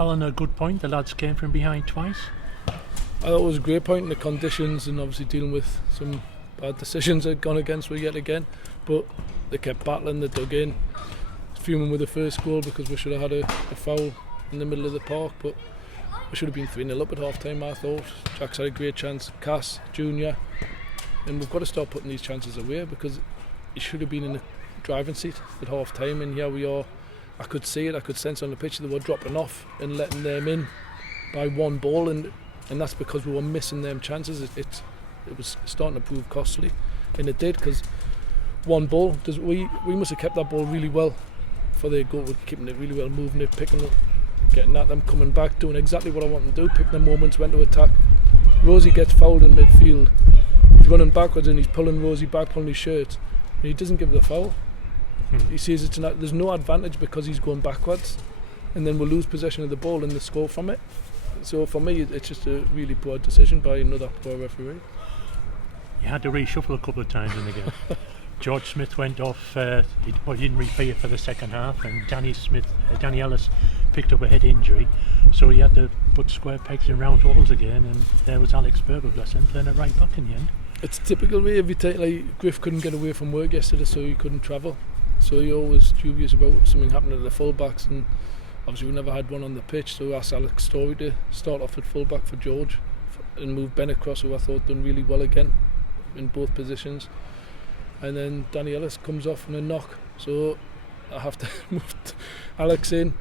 Alan, a good point? The lads came from behind twice. I thought it was a great point in the conditions and obviously dealing with some bad decisions that had gone against us yet again, but they kept battling, they dug in. Fuming with the first goal because we should have had a foul in the middle of the park, but we should have been 3-0 up at half time. I thought Jack's had a great chance, Cass, Junior, and we've got to start putting these chances away because he should have been in the driving seat at half time, and here we are. I could see it, I could sense on the pitch they were dropping off and letting them in by one ball, and that's because we were missing them chances. It was starting to prove costly, and it did, because one ball, we must have kept that ball really well for their goal. We're keeping it really well, moving it, picking it, getting at them, coming back, doing exactly what I want to do, picking the moments when to attack. Rosie gets fouled in midfield, he's running backwards and he's pulling Rosie back, pulling his shirt, and he doesn't give the foul. He sees it's not, there's no advantage because he's going backwards, and then we'll lose possession of the ball and the score from it. So for me, it's just a really poor decision by another poor referee. You had to reshuffle a couple of times in the game. George Smith went off, he didn't replay it for the second half, and Danny Ellis picked up a head injury, so he had to put square pegs in round holes again, and there was Alex Berger, bless him, playing it right back in the end. It's typical way every time, like Griff couldn't get away from work yesterday, so he couldn't travel, so he always dubious about something happening to the full-backs, and obviously we never had one on the pitch, so we asked Alex Story to start off at full-back for George and move Ben across, who I thought done really well again in both positions. And then Danny Ellis comes off on a knock, so I have to move Alex in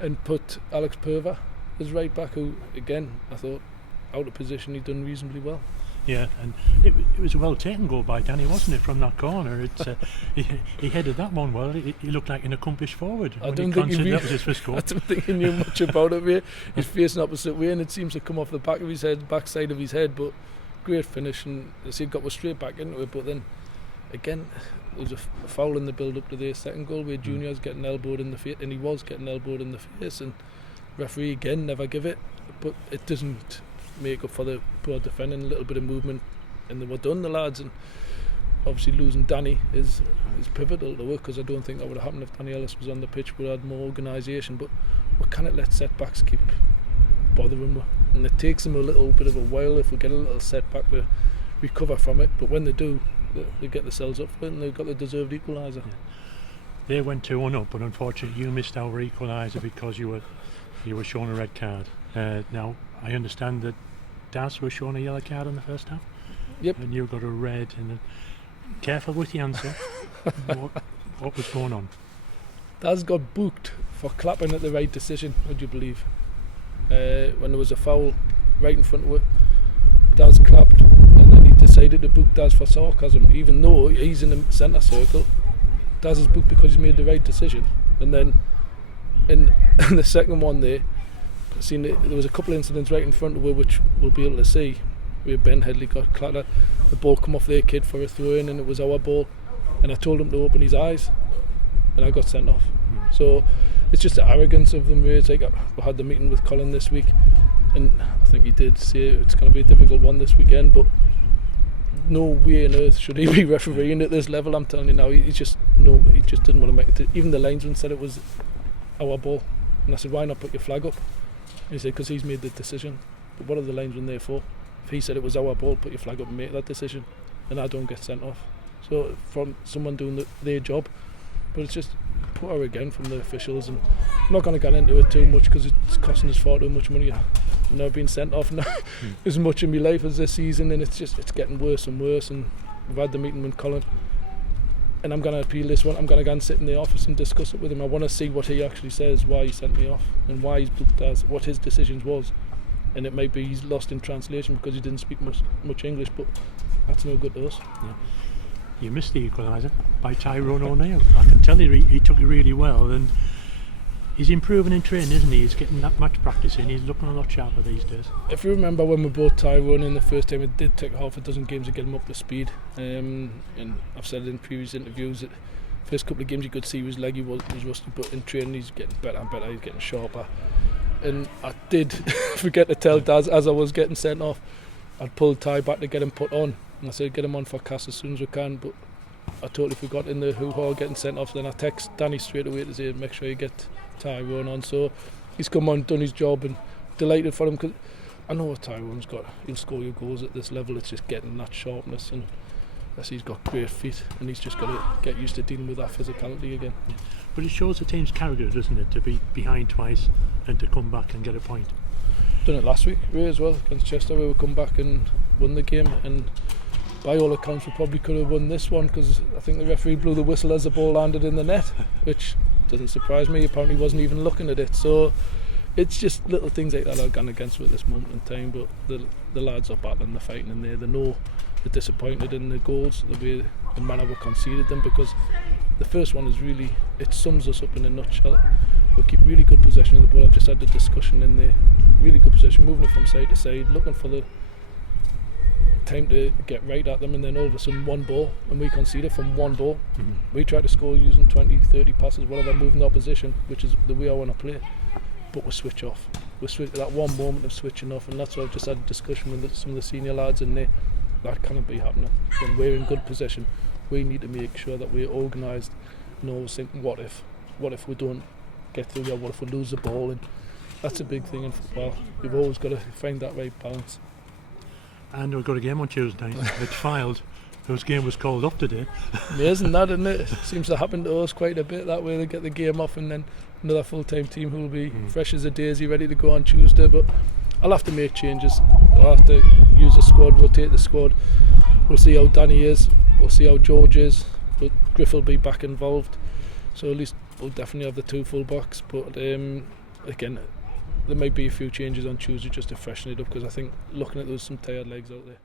and put Alex Perver as right back, who again I thought out of position, he'd done reasonably well. Yeah, and it was a well taken goal by Danny, wasn't it, from that corner? He headed that one well. He looked like an accomplished forward. I don't think that was his first goal. I don't think he knew much about it. Really. He's facing opposite way, and it seems to come off the back of his head, backside of his head. But great finish, and as he got straight back into it. But then again, there was a foul in the build-up to their second goal where Junior's getting elbowed in the face, and he was getting elbowed in the face, and referee again never give it, but it doesn't make up for the poor defending. A little bit of movement and they were done, the lads, and obviously losing Danny is pivotal to work, because I don't think that would have happened if Danny Ellis was on the pitch. We had more organisation, but we cannot let setbacks keep bothering us, and it takes them a little bit of a while if we get a little setback to recover from it, but when they do, they get themselves up for it, and they've got the deserved equaliser. Yeah. They went 2-1 up, but unfortunately you missed our equaliser because you were shown a red card. Now I understand that Daz was shown a yellow card in the first half. Yep. And you got a red. And careful with the answer. What was going on? Daz got booked for clapping at the right decision, would you believe? When there was a foul right in front of her, Daz clapped, and then he decided to book Daz for sarcasm, even though he's in the centre circle. Daz is booked because he made the right decision. And then in the second one there was a couple of incidents right in front of her which we'll be able to see, where Ben Headley got clattered, the ball come off their kid for a throw in, and it was our ball, and I told him to open his eyes, and I got sent off. So it's just the arrogance of them, really. It's like, we had the meeting with Colin this week, and I think he did say it's going to be a difficult one this weekend, but no way on earth should he be refereeing at this level. I'm telling you now, he just didn't want to make it. Even the linesman said it was our ball, and I said, why not put your flag up? He said, because he's made the decision. But what are the linesmen there for? If he said it was our ball, put your flag up and make that decision, and I don't get sent off. So from someone doing their job, but it's just poor again from the officials, and I'm not going to get into it too much because it's costing us far too much money. I've never been sent off now as much in my life as this season, and it's getting worse and worse. And we've had the meeting with Colin, and I'm going to appeal this one. I'm going to go and sit in the office and discuss it with him. I want to see what he actually says, why he sent me off, and why he's booked us, what his decisions was. And it may be he's lost in translation because he didn't speak much English, but that's no good to us. Yeah. You missed the equaliser by Tyrone O'Neill. I can tell you he took it really well, and he's improving in training, isn't he? He's getting that much practice in. He's looking a lot sharper these days. If you remember when we bought Tyrone in the first time, it did take half a dozen games to get him up to speed. And I've said it in previous interviews that first couple of games you could see his leg, he was rusty, but in training he's getting better and better, he's getting sharper. And I did forget to tell Daz as I was getting sent off, I'd pulled Ty back to get him put on. And I said, get him on for Cass as soon as we can, but I totally forgot in the hoo-ha getting sent off. Then I text Danny straight away to say, make sure you get Tyrone on. So he's come on, done his job, and delighted for him, because I know what Tyrone's got. He'll score your goals at this level. It's just getting that sharpness, and he's got great feet, and he's just got to get used to dealing with that physicality again. Yeah. But it shows the team's character, doesn't it, to be behind twice and to come back and get a point. Done it last week, Ray, as well, against Chester, where we come back and won the game, and by all accounts we probably could have won this one, because I think the referee blew the whistle as the ball landed in the net, which doesn't surprise me. Apparently he wasn't even looking at it. So it's just little things like that I've gone against at this moment in time, but the lads are battling, they're fighting in there. They know they're disappointed in the goals, the way the manner we conceded them, because the first one is really, it sums us up in a nutshell. We keep really good possession of the ball. I've just had the discussion in there. Really good possession, moving it from side to side, looking for the time to get right at them, and then all of a sudden one ball, and we conceded from one ball. We try to score using 20, 30 passes, whatever, moving the opposition, which is the way I want to play. But we switch off. We switch that one moment of switching off, and that's why I've just had a discussion with some of the senior lads in there. That cannot be happening. When we're in good possession, we need to make sure that we're organised and always thinking, what if we don't get through there, what if we lose the ball? And that's a big thing in football. You've always got to find that right balance. And we've got a game on Tuesday. It's filed. Whose game was called off today. Amazing that, isn't it? It seems to happen to us quite a bit that way. They get the game off, and then another full-time team who will be fresh as a daisy, ready to go on Tuesday. But I'll have to make changes. I'll have to use the squad, rotate the squad. We'll see how Danny is, we'll see how George is, but Griff will be back involved, so at least we'll definitely have the two full backs. But again, there might be a few changes on Tuesday just to freshen it up, because I think looking at, there's some tired legs out there.